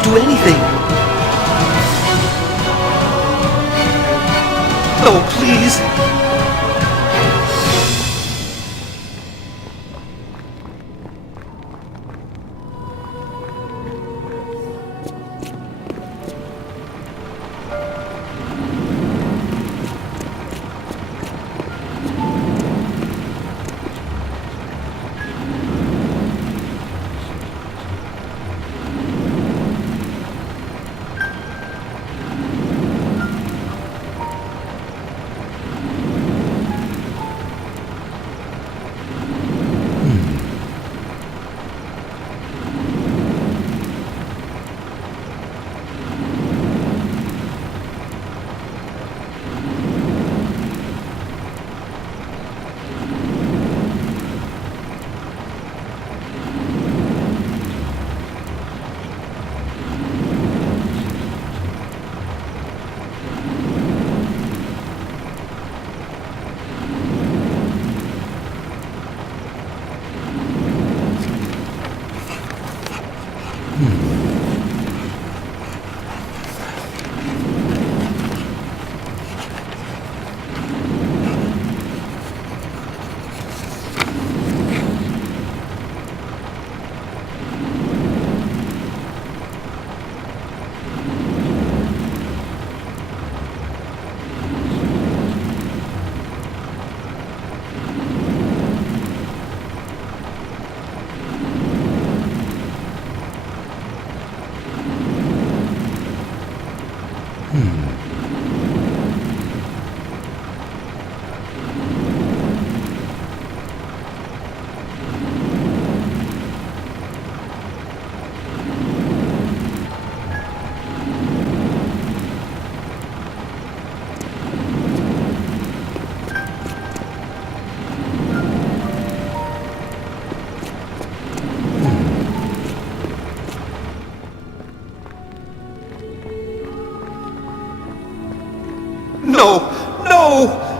can't do anything. No, please. No! No!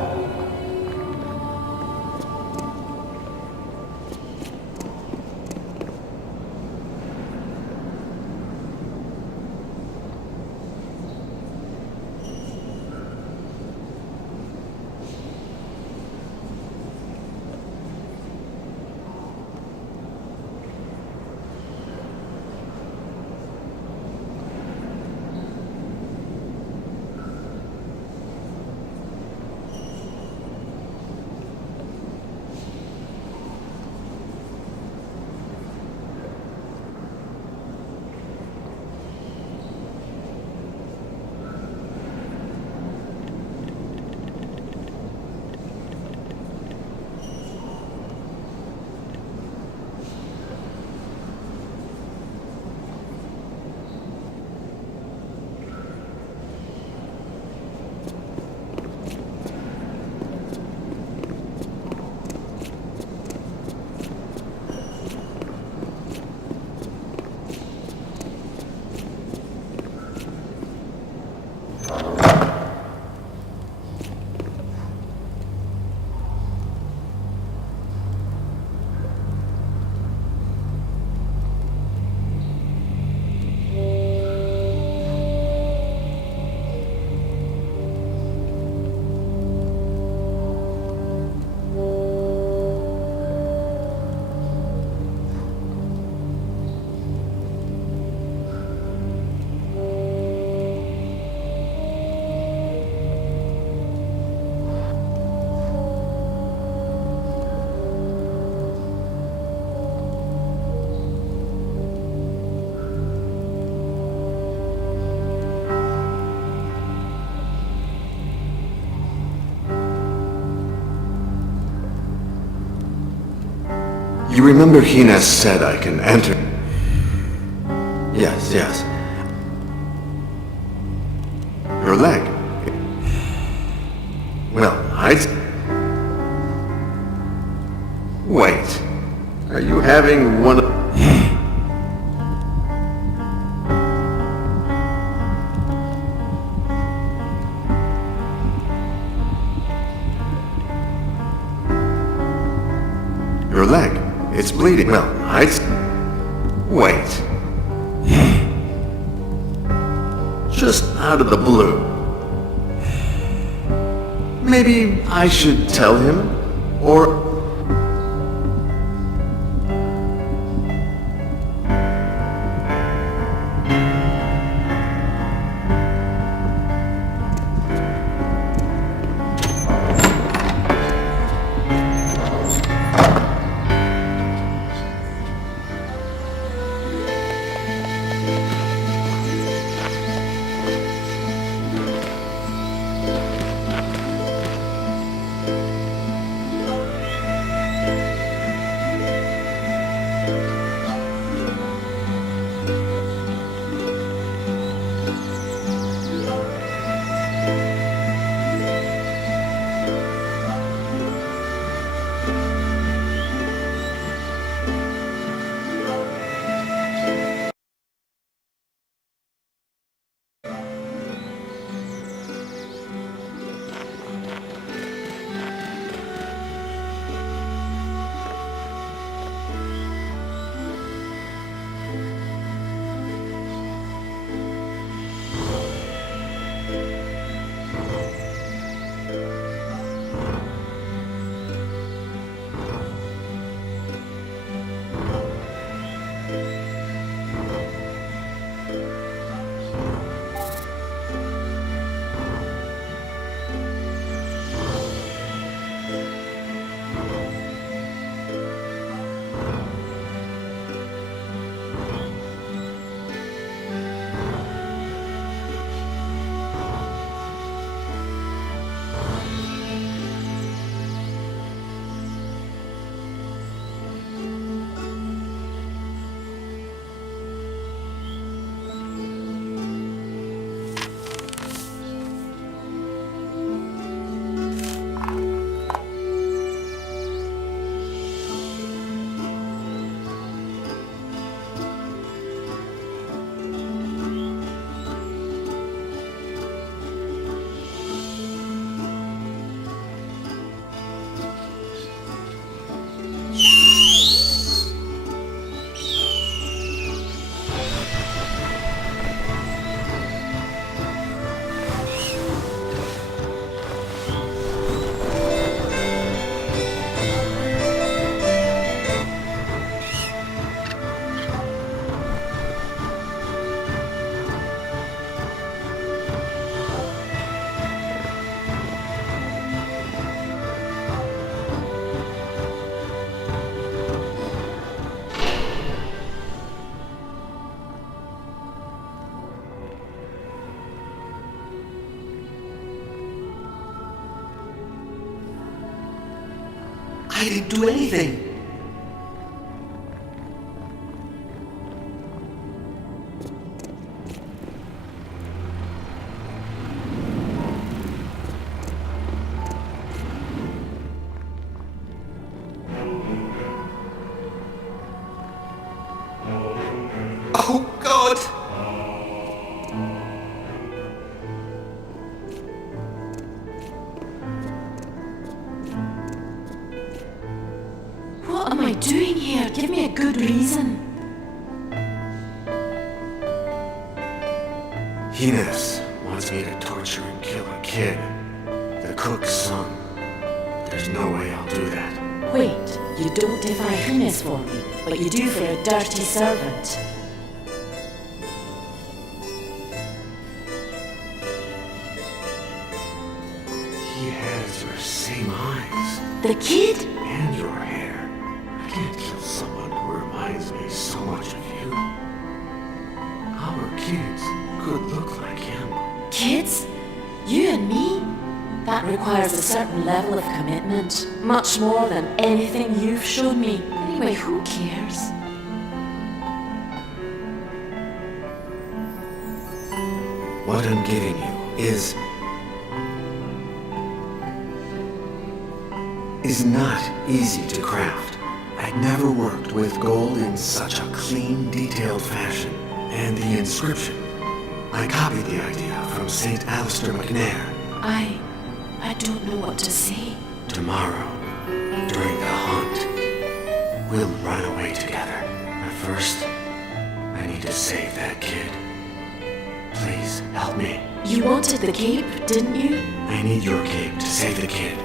You remember Hina said I can enter? Yes, yes. Your leg. Well, Wait. Are you having one of... Your leg. It's bleeding. Well, Wait. just out of the blue. Maybe I should tell him, or... I didn't do anything. Oh, God! What am I doing here? Give me a good reason. Hines wants me to torture and kill a kid. The cook's son. There's no way I'll do that. Wait, you don't defy Hines for me, but you do for a dirty servant. He has your same eyes. The kid? And your hair. I can't kill someone who reminds me so much of you. Our kids could look like him. Kids? You and me? That requires a certain level of commitment. Much more than anything you've shown me. Anyway, who cares? What I'm giving you is not easy to craft. I'd never worked with gold in such a clean, detailed fashion. And the inscription. I copied the idea from St. Alistair McNair. I don't know what to say. Tomorrow, during the hunt, we'll run away together. But first, I need to save that kid. Please. Please, help me. You wanted the cape, didn't you? I need your cape to save the kid.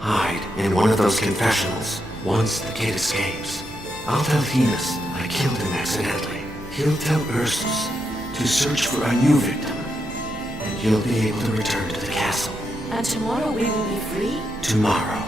Hide in one of those confessionals. Once the kid escapes, I'll tell Venus I killed him accidentally. He'll tell Ursus to search for a new victim, and you'll be able to return to the castle. And tomorrow we will be free? Tomorrow.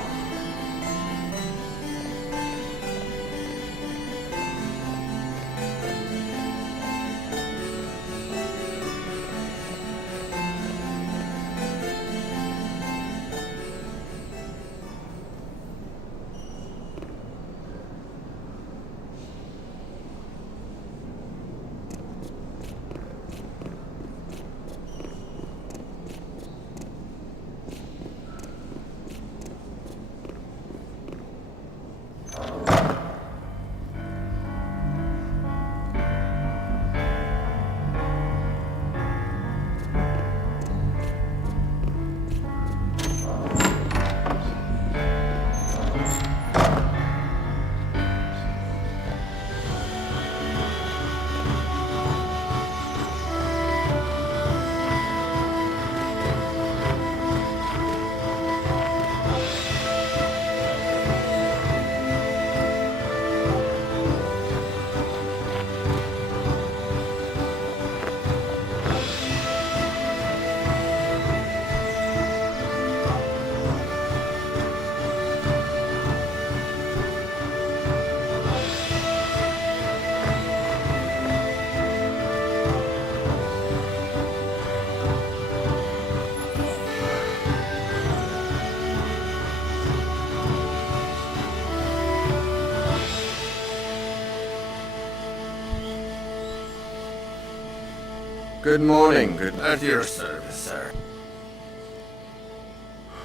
Good morning, good at your service, sir.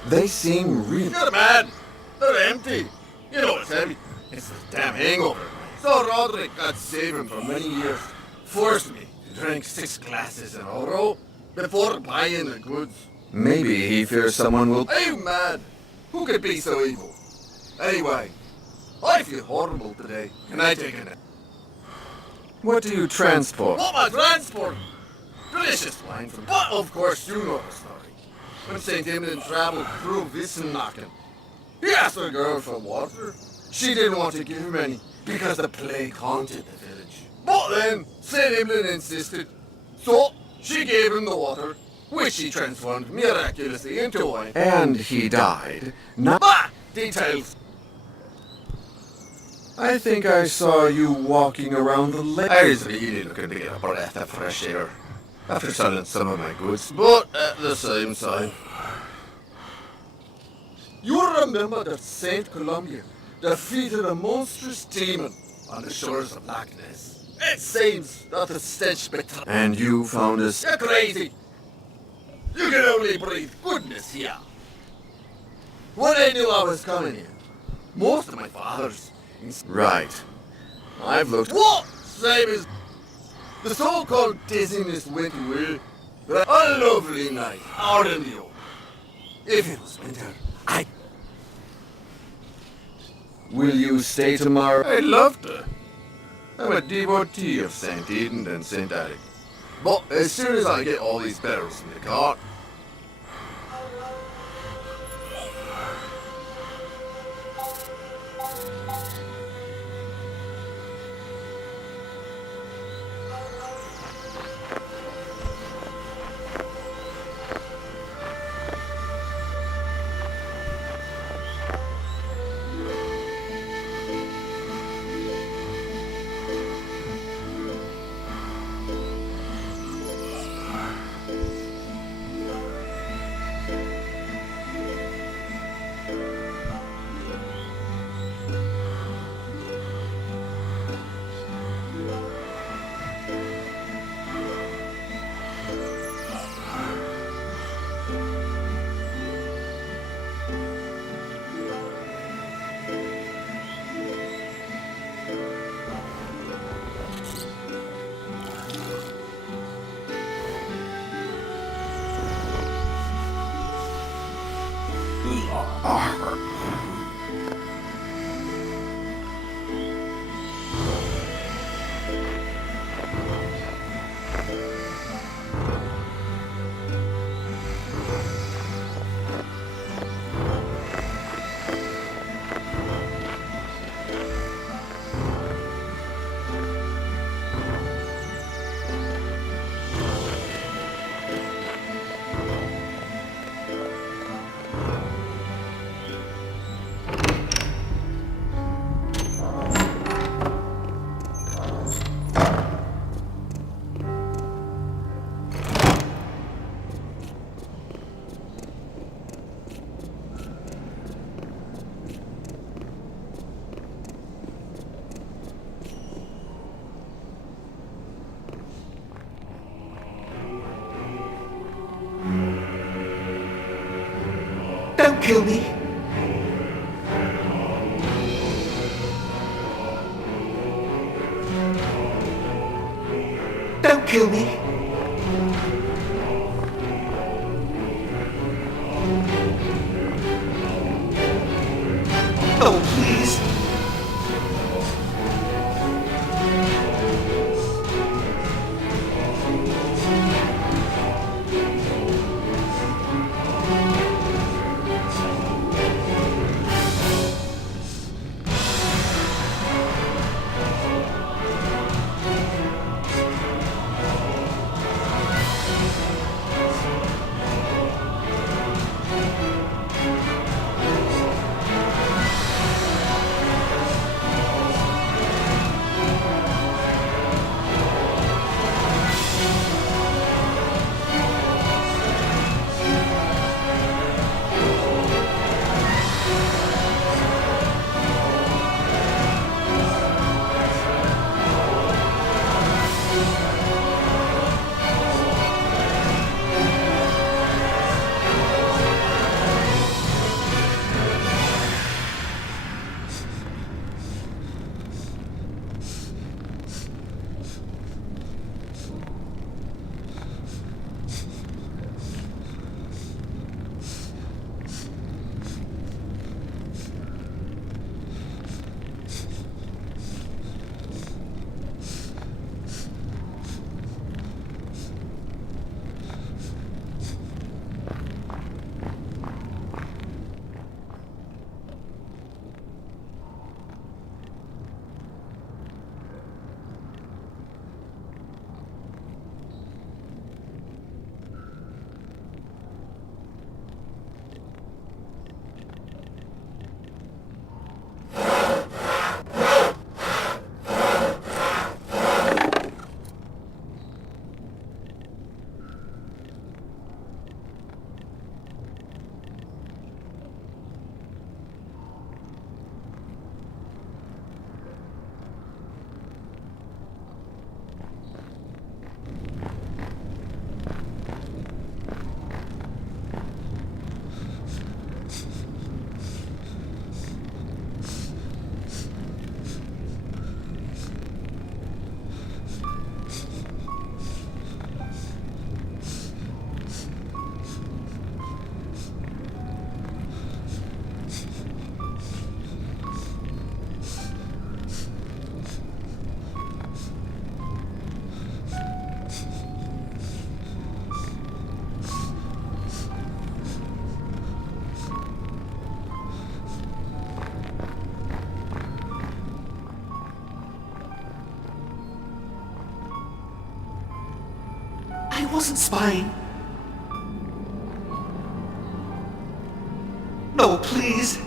They seem really... You're mad! They're empty! You know what's heavy? It's the damn hangover. So Roderick, God save him for many years, forced me to drink 6 glasses in a row before buying the goods. Maybe he fears someone will... Are you mad? Who could be so evil? Anyway, I feel horrible today. Can I take a nap? What do you transport? What am I transporting? Delicious wine from... But of course you know the story. When St. Emlyn traveled through Vissenlaken, he asked a girl for water. She didn't want to give him any because the plague haunted the village. But then St. Emlyn insisted. So she gave him the water, which he transformed miraculously into wine. And he died. Not... Bah! Details. I think I saw you walking around the lake. I was really looking to get a breath of fresh air after selling some of my goods, but at the same time, you remember that Saint Columbia defeated a monstrous demon on the shores of Loch Ness. It seems that the stench betrayed. And you found us... You're crazy. You can only breathe goodness here. When I knew I was coming here, most of my fathers... Right. I've looked... What? Same as... The so-called dizziness went away. But a lovely night out in the open. If it was winter, I... Will you stay tomorrow? I'd love to. I'm a devotee of St. Eden and St. Alec. But as soon as I get all these barrels in the cart... kill me. Don't kill me. No, please. I wasn't spying. No, please.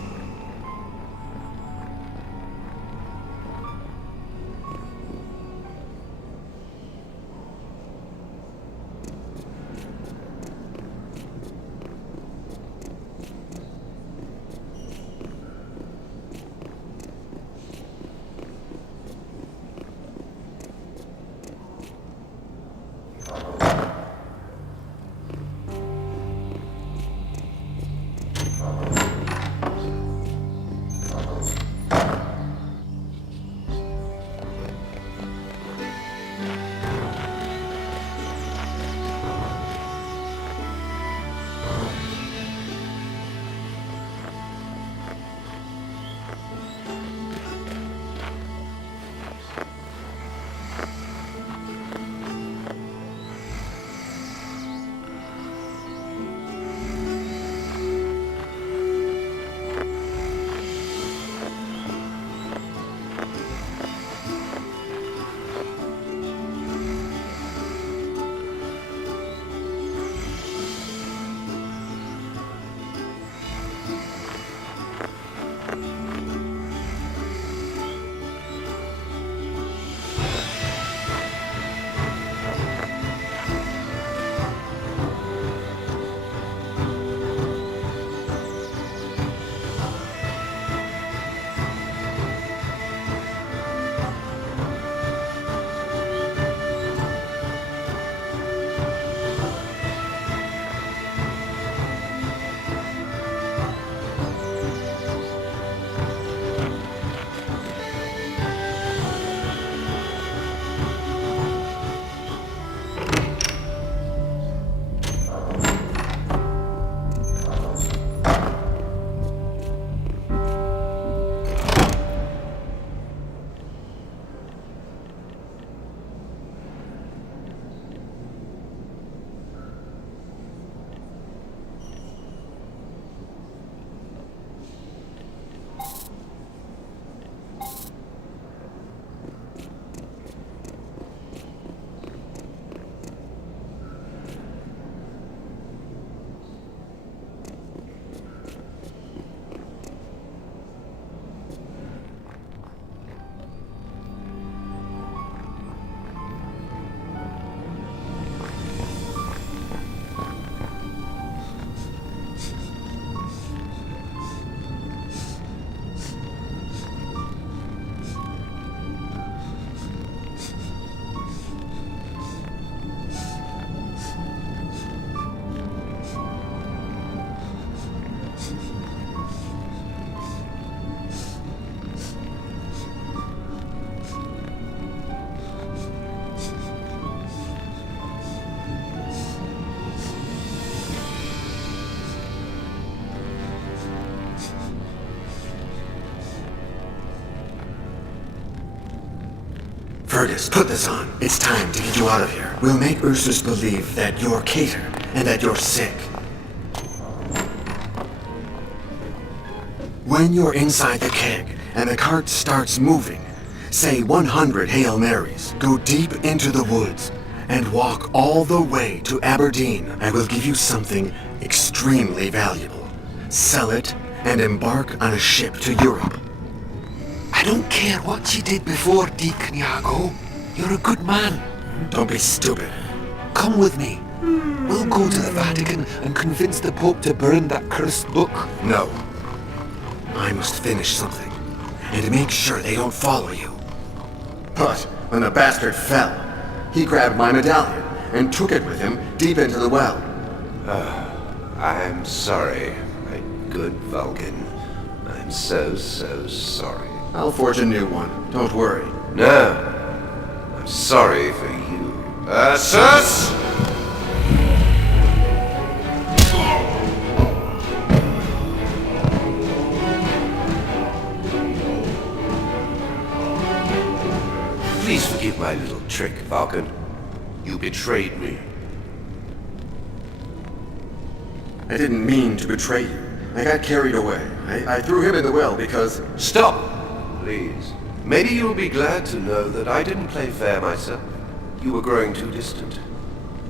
Fergus, put this on. It's time to get you out of here. We'll make Ursus believe that you're Cater and that you're sick. When you're inside the keg and the cart starts moving, say 100 Hail Marys, go deep into the woods, and walk all the way to Aberdeen. I will give you something extremely valuable. Sell it and embark on a ship to Europe. I don't care what you did before, Deacon Iago. You're a good man. Don't be stupid. Come with me. We'll go to the Vatican and convince the Pope to burn that cursed book. No. I must finish something, and make sure they don't follow you. But when the bastard fell, he grabbed my medallion and took it with him deep into the well. I'm sorry, my good Vulcan. I'm so sorry. I'll forge a new one. Don't worry. No, I'm sorry for you. Ursus! Please forgive my little trick, Vulcan. You betrayed me. I didn't mean to betray you. I got carried away. I threw him in the well because... Stop! Please. Maybe you'll be glad to know that I didn't play fair myself. You were growing too distant.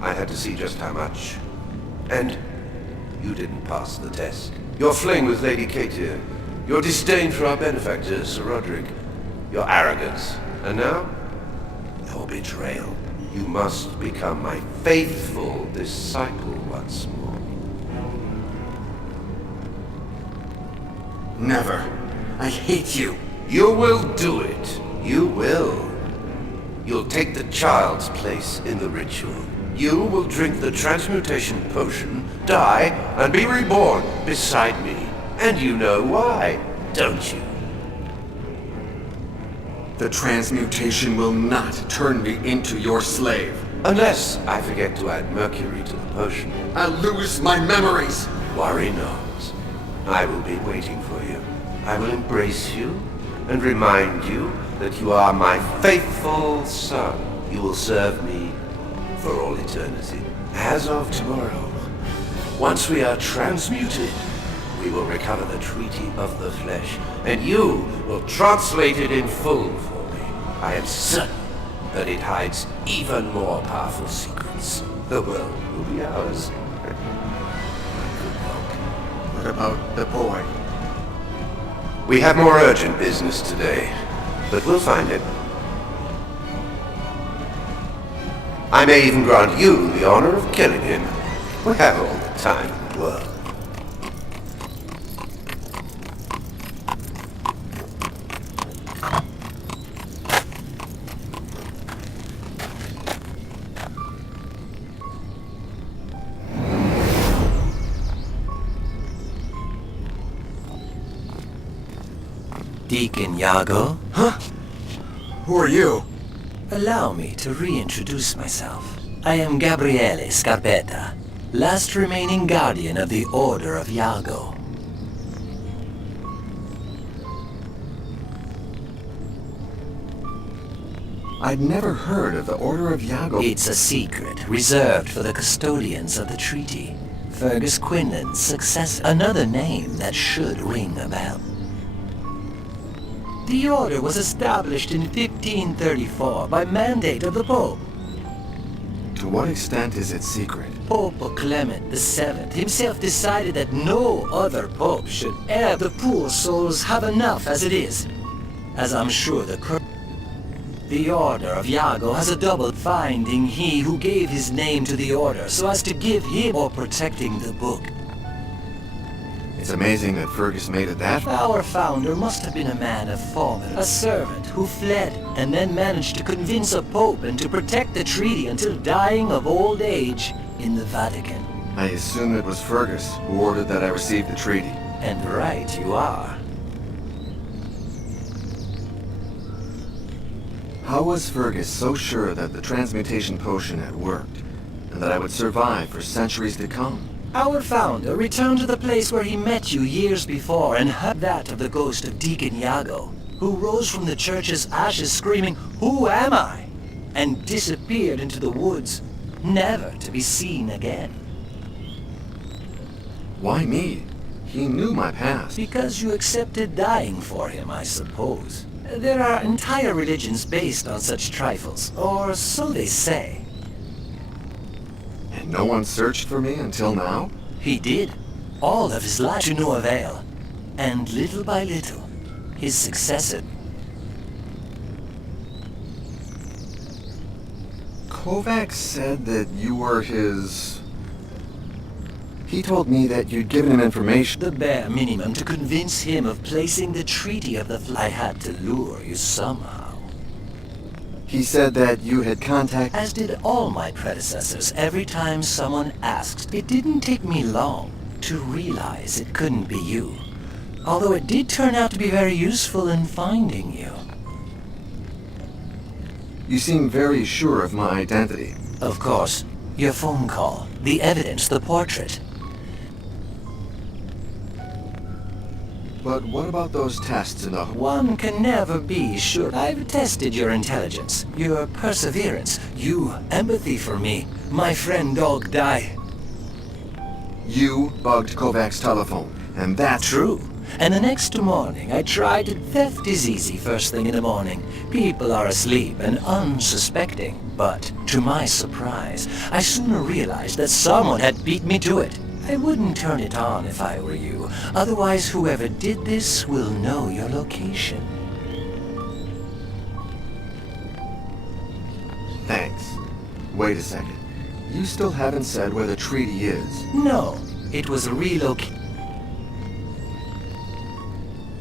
I had to see just how much. And you didn't pass the test. Your fling with Lady Katia, your disdain for our benefactor, Sir Roderick, your arrogance, and now, your betrayal. You must become my faithful disciple once more. Never. I hate you. You will do it. You will. You'll take the child's place in the ritual. You will drink the transmutation potion, die, and be reborn beside me. And you know why, don't you? The transmutation will not turn me into your slave. Unless I forget to add mercury to the potion. I'll lose my memories. Worry not. I will be waiting for you. I will embrace you and remind you that you are my faithful son. You will serve me for all eternity. As of tomorrow, once we are transmuted, we will recover the Treaty of the Flesh, and you will translate it in full for me. I am certain that it hides even more powerful secrets. The world will be ours. What about the boy? We have more urgent business today, but we'll find it. I may even grant you the honor of killing him. We have all the time in the world. Deacon Iago? Huh? Who are you? Allow me to reintroduce myself. I am Gabriele Scarpetta, last remaining guardian of the Order of Iago. I'd never heard of the Order of Iago. It's a secret reserved for the custodians of the treaty. Fergus Quinlan's successor. Another name that should ring a bell. The order was established in 1534 by mandate of the Pope. To what extent is it secret? Pope Clement VII himself decided that no other pope should ever. The poor souls have enough as it is. As I'm sure the Order of Iago has a double finding he who gave his name to the order so as to give him or protecting the book. It's amazing that Fergus made it that far. Our founder must have been a man of formidable, a servant who fled and then managed to convince a pope and to protect the treaty until dying of old age in the Vatican. I assume it was Fergus who ordered that I receive the treaty. And right you are. How was Fergus so sure that the transmutation potion had worked, and that I would survive for centuries to come? Our founder returned to the place where he met you years before and heard that of the ghost of Deacon Iago. who rose from the church's ashes screaming, "Who am I?" and disappeared into the woods, never to be seen again. Why me? He knew my past. Because you accepted dying for him, I suppose. There are entire religions based on such trifles, or so they say. And no one searched for me until now? He did. All of his life to no avail. And little by little, his successor... Kovacs said that you were his... He told me that you'd given him information. The bare minimum to convince him of placing the Treaty of the I had to lure you somehow. He said that you had contact... As did all my predecessors every time someone asked. It didn't take me long to realize it couldn't be you. Although it did turn out to be very useful in finding you. You seem very sure of my identity. Of course. Your phone call, the evidence, the portrait. But what about those tests in the... One can never be sure. I've tested your intelligence, your perseverance, you, empathy for me, my friend Dog Die. You bugged Kovacs' telephone, and that's... True. And the next morning I tried to... Theft is easy first thing in the morning. People are asleep and unsuspecting. But, to my surprise, I sooner realized that someone had beat me to it. I wouldn't turn it on if I were you. Otherwise, whoever did this will know your location. Thanks. Wait a second. You still haven't said where the treaty is. No, it was relocated.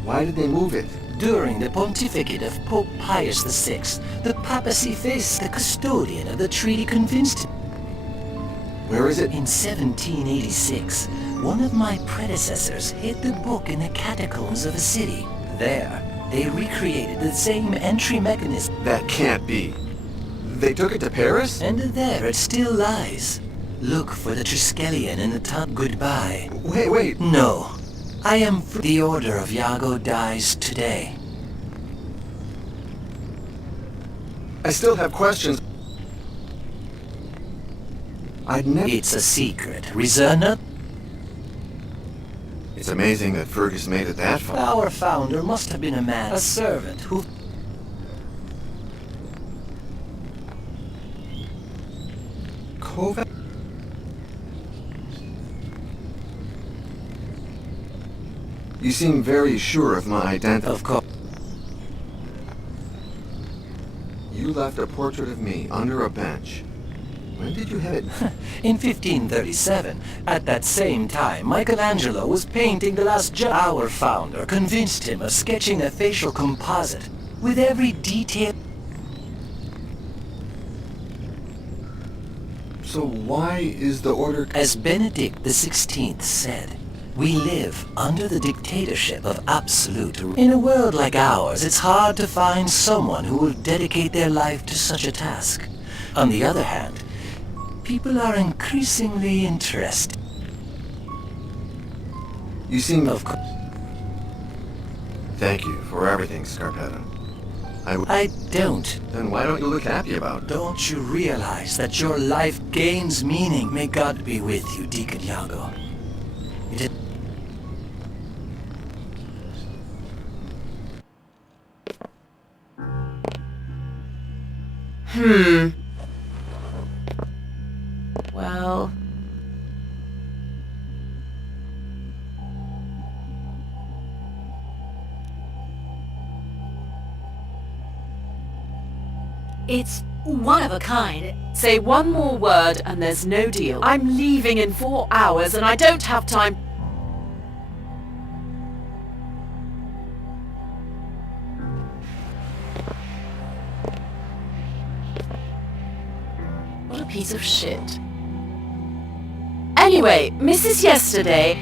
Why did they move it? During the pontificate of Pope Pius VI, the papacy faced the custodian of the treaty convinced him. Where is it? In 1786, one of my predecessors hid the book in the catacombs of a city. There, they recreated the same entry mechanism. That can't be. They took it to Paris? And there it still lies. Look for the Triskelion in the top. Goodbye. Wait. No. I am free. The Order of Yago dies today. I still have questions. I'd never... It's a secret. Reserve. It's amazing that Fergus made it that far. Our founder must have been a man, a servant, who... Kovacs? You seem very sure of my identity. Of course. You left a portrait of me under a bench. When did you have it? In 1537, at that same time, Michelangelo was painting the Last Judgment. Our founder convinced him of sketching a facial composite with every detail. So why is the order... As Benedict XVI said, we live under the dictatorship of absolute. In a world like ours, it's hard to find someone who will dedicate their life to such a task. On the other hand, people are increasingly interested. You seem... Of course. Thank you for everything, Scarpetta. I don't. Then why don't you look happy about it? Don't you realize that your life gains meaning? May God be with you, Deacon Yago. It is... Well... It's one of a kind. Say one more word and there's no deal. I'm leaving in 4 hours and I don't have time... What a piece of shit. Anyway, Mrs. Yesterday...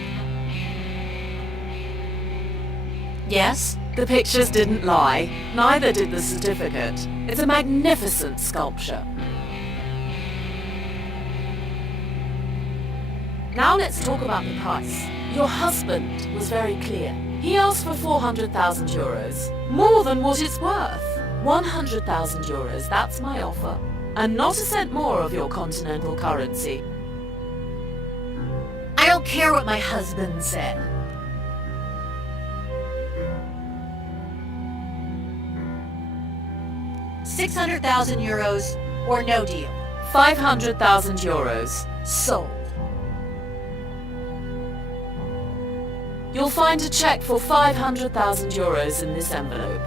Yes? The pictures didn't lie. Neither did the certificate. It's a magnificent sculpture. Now let's talk about the price. Your husband was very clear. He asked for 400,000 euros. More than what it's worth. 100,000 euros, that's my offer. And not a cent more of your continental currency. I don't care what my husband said. €600,000 or no deal. 500,000 euros. Sold. You'll find a check for 500,000 euros in this envelope.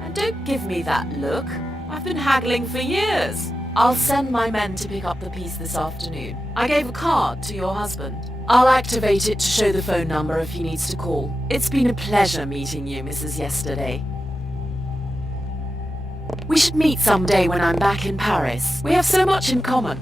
And don't give me that look. I've been haggling for years. I'll send my men to pick up the piece this afternoon. I gave a card to your husband. I'll activate it to show the phone number if he needs to call. It's been a pleasure meeting you, Mrs. Yesterday. We should meet someday when I'm back in Paris. We have so much in common.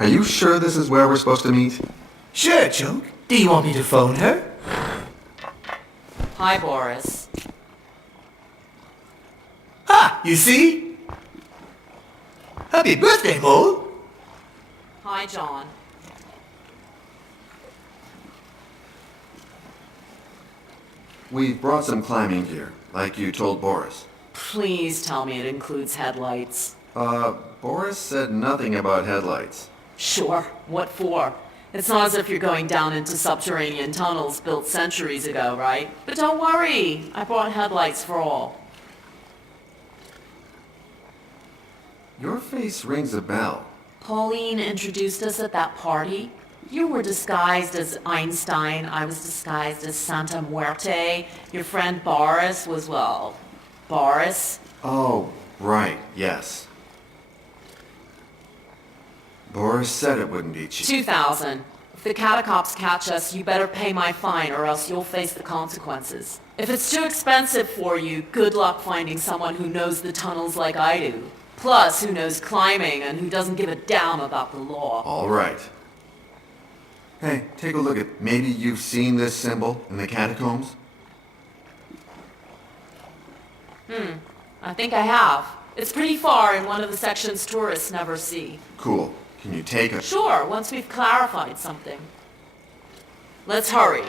Are you sure this is where we're supposed to meet? Sure, Joke. Do you want me to phone her? Hi, Boris. Ha! You see? Happy birthday, Mole! Hi, John. We brought some climbing gear, like you told Boris. Please tell me it includes headlights. Boris said nothing about headlights. Sure, what for? It's not as if you're going down into subterranean tunnels built centuries ago, right? But don't worry, I brought headlights for all. Your face rings a bell. Pauline introduced us at that party. You were disguised as Einstein, I was disguised as Santa Muerte. Your friend Boris was, well, Boris. Oh, right, yes. Boris said it wouldn't be cheap. 2,000. If the catacombs catch us, you better pay my fine or else you'll face the consequences. If it's too expensive for you, good luck finding someone who knows the tunnels like I do. Plus, who knows climbing and who doesn't give a damn about the law. All right. Hey, take a look at... Maybe you've seen this symbol in the catacombs? I think I have. It's pretty far in one of the sections tourists never see. Cool. Can you take a... Sure, once we've clarified something. Let's hurry.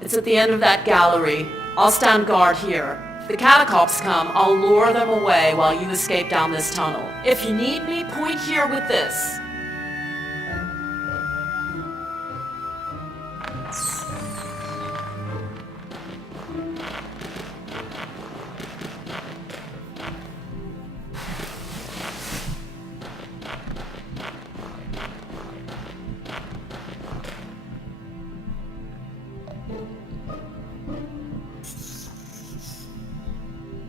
It's at the end of that gallery. I'll stand guard here. If the catacombs come, I'll lure them away while you escape down this tunnel. If you need me, point here with this.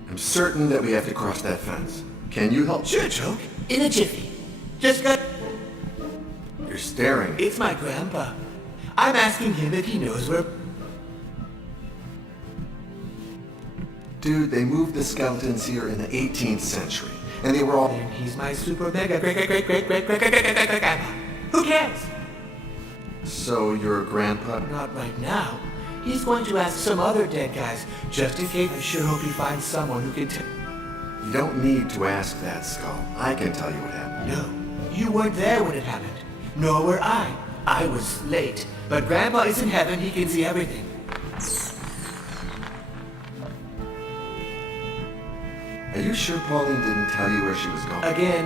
I'm certain that we have to cross that fence. Can you help? Sure, Joke. In a jiffy. Just got... You're staring. It's my grandpa. I'm asking him if he knows where... Dude, they moved the skeletons here in the 18th century, and they were all... And he's my super mega great-great-great-great-great-great-great-great-grandpa. Who cares? So your grandpa... Not right now. He's going to ask some other dead guys, just in case. I sure hope he finds someone who can tell... You don't need to ask that, Skull. I can tell you what happened. No, you weren't there when it happened. Nor were I. I was late. But Grandpa is in heaven, he can see everything. sure Pauline didn't tell you where she was going? Again,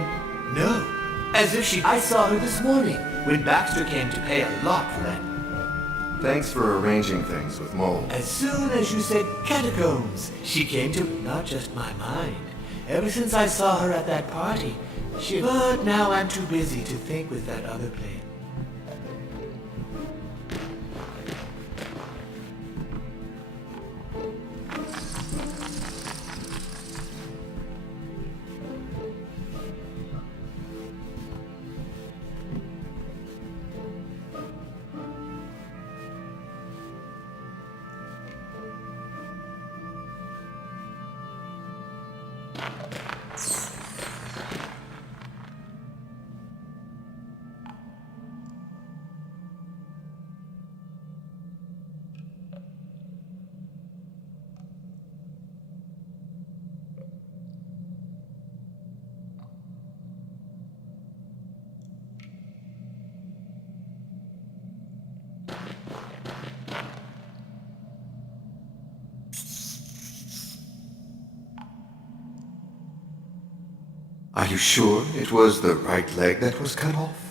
no. As if she... I saw her this morning when Baxter came to pay a lot for that. Thanks for arranging things with Mole. As soon as you said catacombs, she came to not just my mind. Ever since I saw her at that party, she... But now I'm too busy to think with that other plan. Are you sure it was the right leg that was cut off?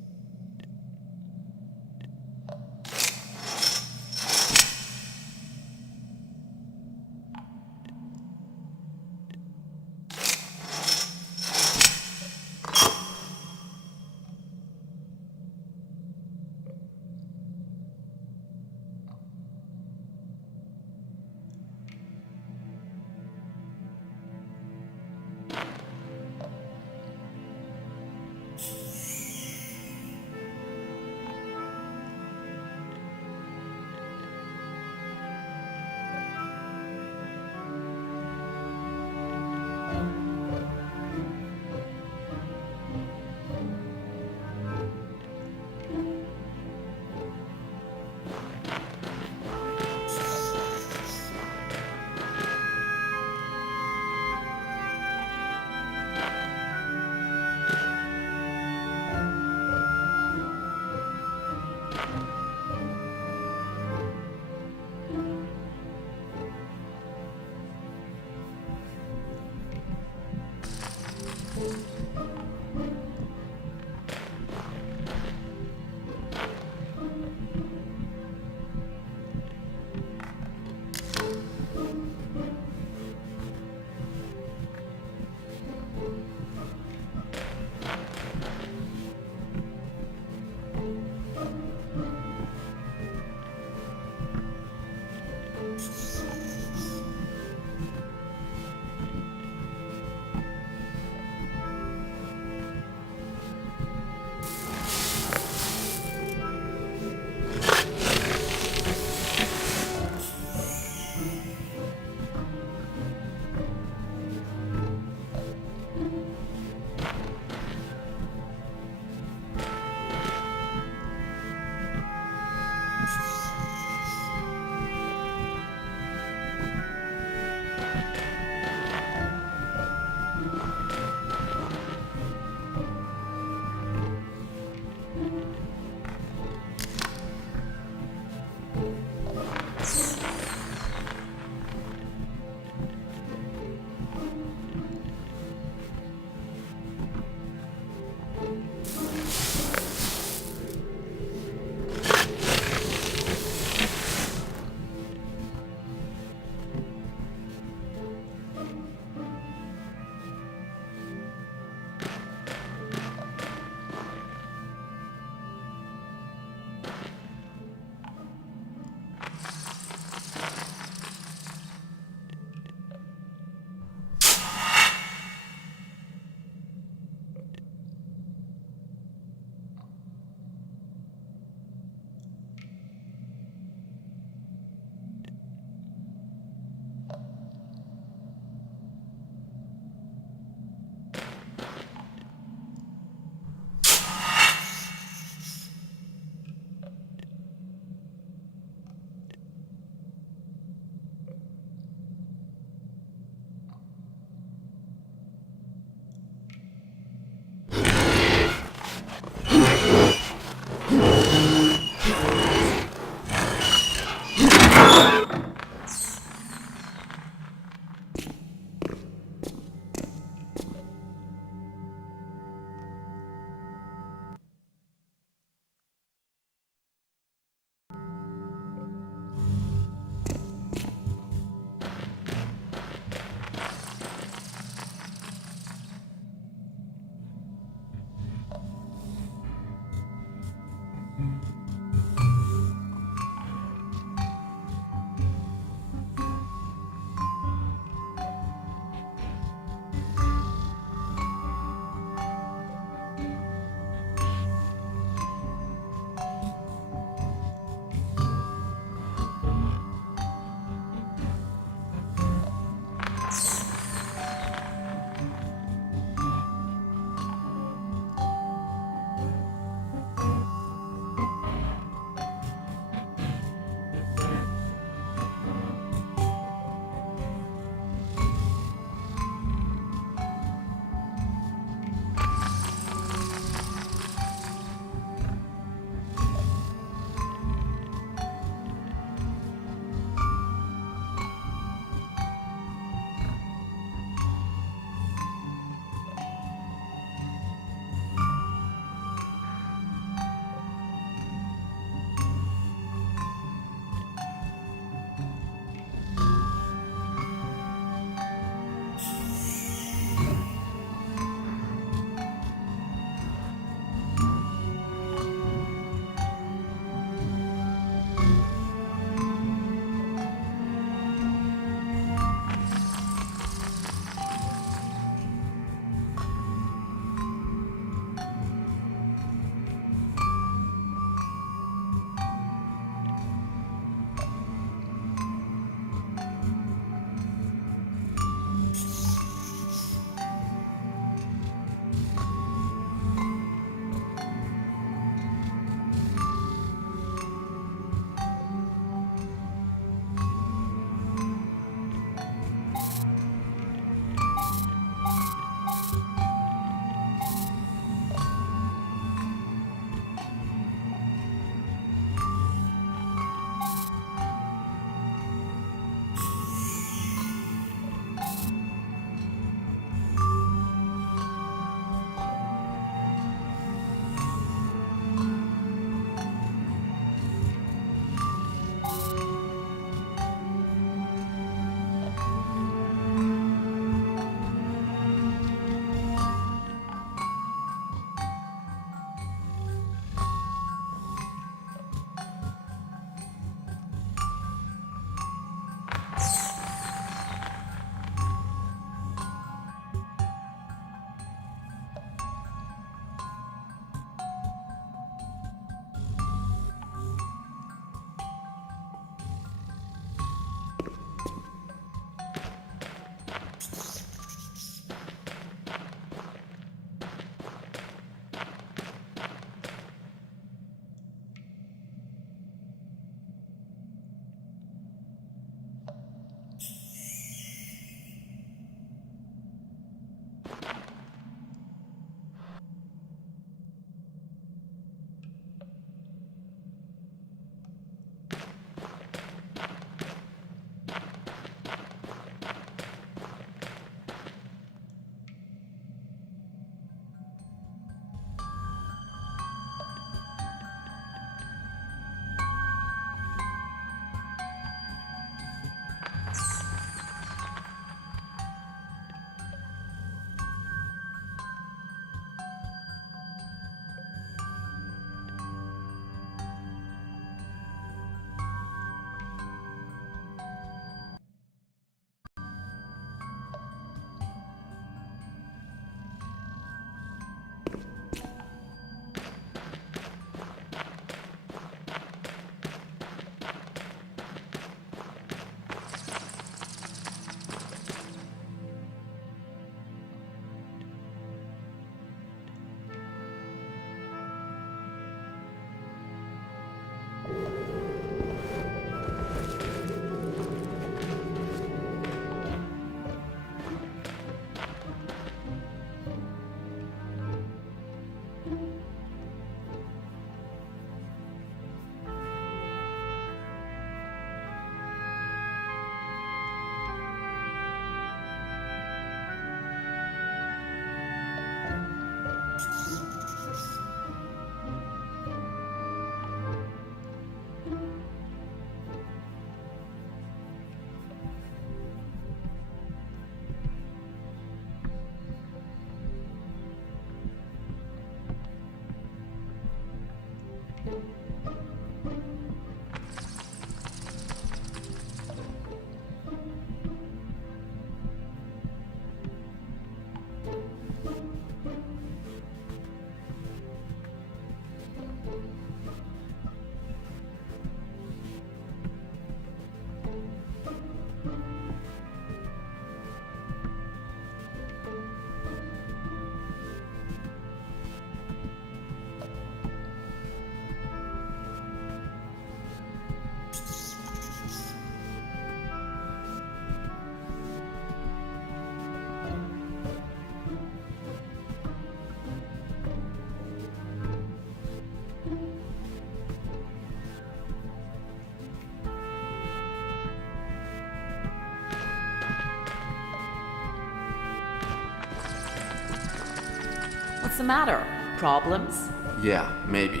the matter? Problems? Yeah, maybe.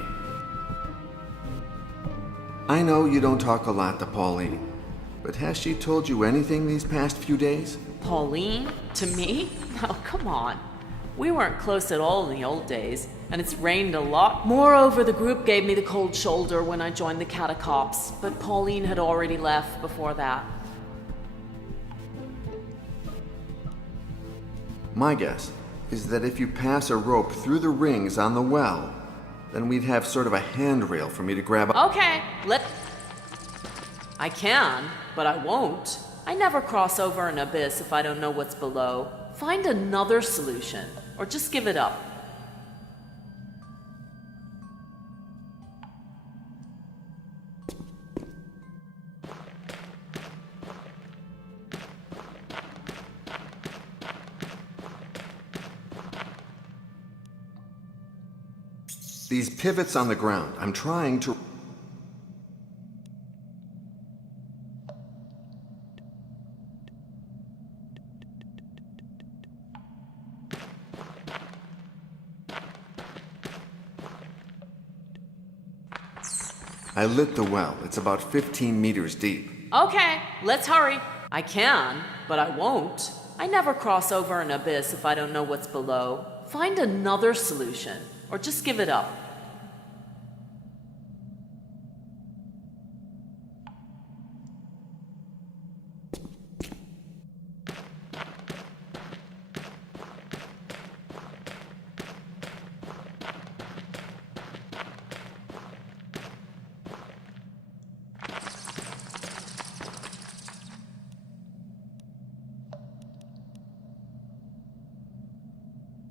I know you don't talk a lot to Pauline, but has she told you anything these past few days? Pauline? To me? Oh, come on. We weren't close at all in the old days, and it's rained a lot. Moreover, the group gave me the cold shoulder when I joined the Catacops, but Pauline had already left before that. My guess is that if you pass a rope through the rings on the well, then we'd have sort of a handrail for me to grab up. Okay, I can, but I won't. I never cross over an abyss if I don't know what's below. Find another solution, or just give it up. These pivots on the ground, I'm trying to... I lit the well. It's about 15 meters deep. Okay, let's hurry. I can, but I won't. I never cross over an abyss if I don't know what's below. Find another solution, or just give it up.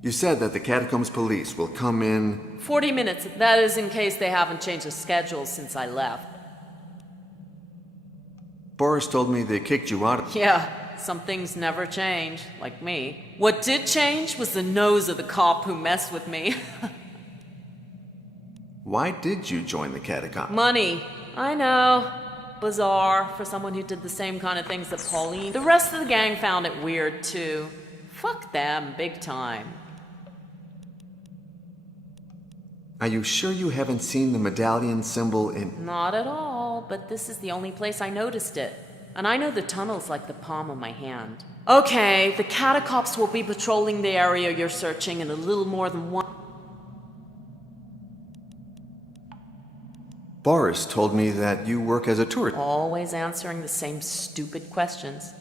You said that the Catacombs police will come in... 40 minutes, that is in case they haven't changed the schedule since I left. Boris told me they kicked you out of... Yeah, some things never change, like me. What did change was the nose of the cop who messed with me. Why did you join the Catacombs? Money. I know. Bizarre for someone who did the same kind of things that Pauline. The rest of the gang found it weird too. Fuck them, big time. Are you sure you haven't seen the medallion symbol in... Not at all, but this is the only place I noticed it. And I know the tunnels like the palm of my hand. Okay, the Catacombs will be patrolling the area you're searching in a little more than one... Boris told me that you work as a tourist. Always answering the same stupid questions.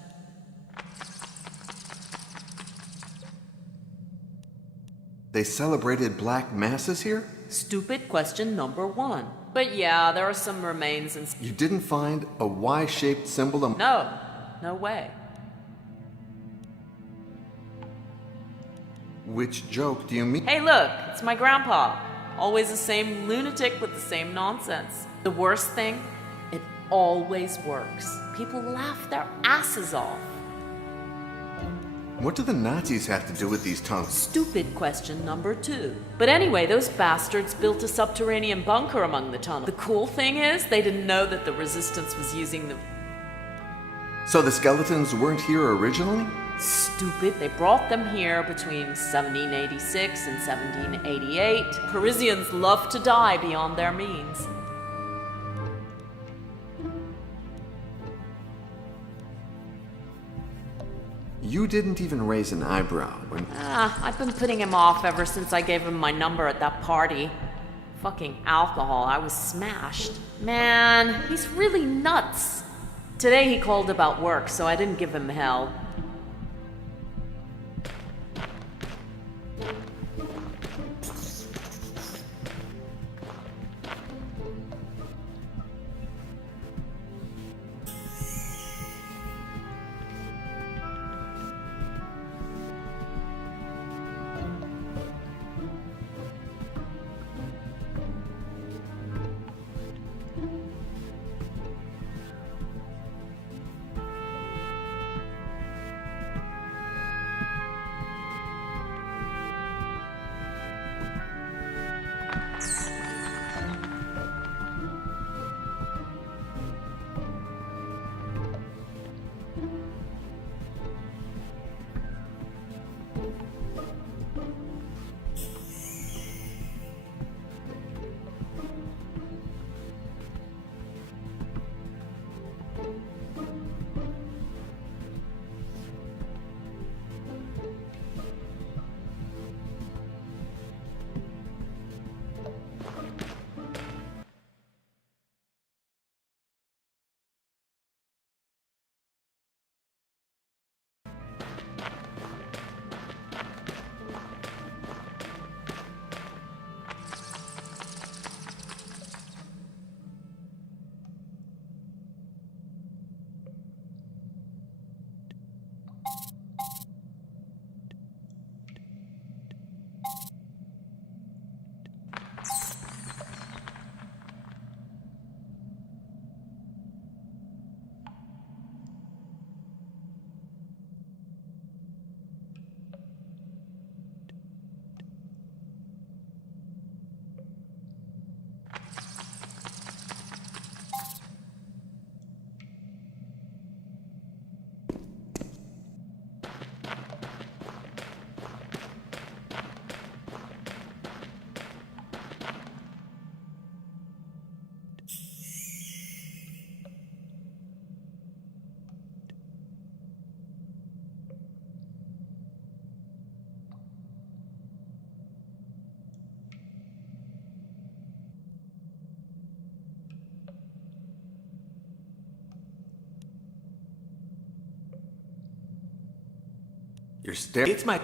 They celebrated black masses here? Stupid question number one. But yeah, there are some remains and... You didn't find a Y-shaped symbol of... No way. Which joke do you mean? Hey look, it's my grandpa. Always the same lunatic with the same nonsense. The worst thing, it always works. People laugh their asses off. What do the Nazis have to do with these tunnels? Stupid question number two. But anyway, those bastards built a subterranean bunker among the tunnels. The cool thing is, they didn't know that the resistance was using the... So the skeletons weren't here originally? Stupid. They brought them here between 1786 and 1788. Parisians love to die beyond their means. You didn't even raise an eyebrow when... I've been putting him off ever since I gave him my number at that party. Fucking alcohol, I was smashed. Man, he's really nuts. Today he called about work, so I didn't give him hell. You're staring. It's my...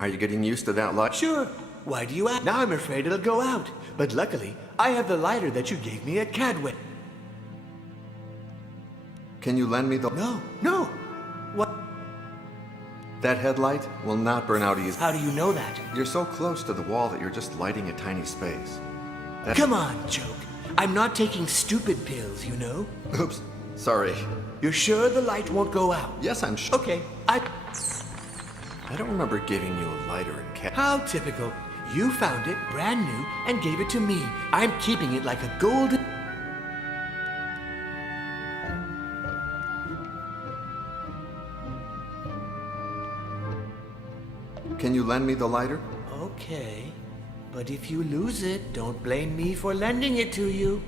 Are you getting used to that light? Sure. Why do you ask? Now I'm afraid it'll go out. But luckily, I have the lighter that you gave me at Cadway. Can you lend me the... No. What? That headlight will not burn out easily. How do you know that? You're so close to the wall that you're just lighting a tiny space. Come on, Joke. I'm not taking stupid pills, you know? Oops. Sorry. You're sure the light won't go out? Yes, I'm sure. Okay, I don't remember giving you a lighter in How typical. You found it brand new and gave it to me. I'm keeping it like a golden... Can you lend me the lighter? Okay. But if you lose it, don't blame me for lending it to you.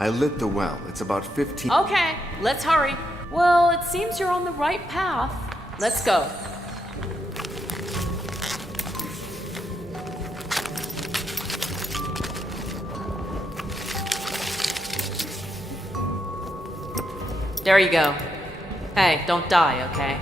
I lit the well. It's about 15... Okay, let's hurry. Well, it seems you're on the right path. Let's go. There you go. Hey, don't die, okay?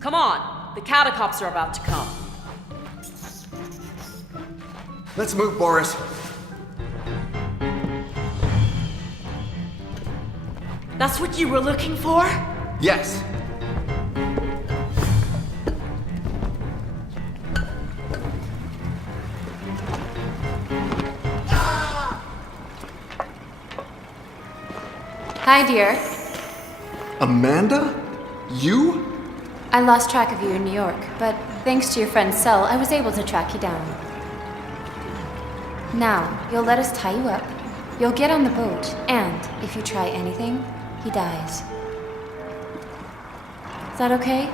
Come on, the catacombs are about to come. Let's move, Boris. That's what you were looking for? Yes. Hi, dear. Amanda? You? I lost track of you in New York, but thanks to your friend Sel, I was able to track you down. Now, you'll let us tie you up, you'll get on the boat, and if you try anything, he dies. Is that okay?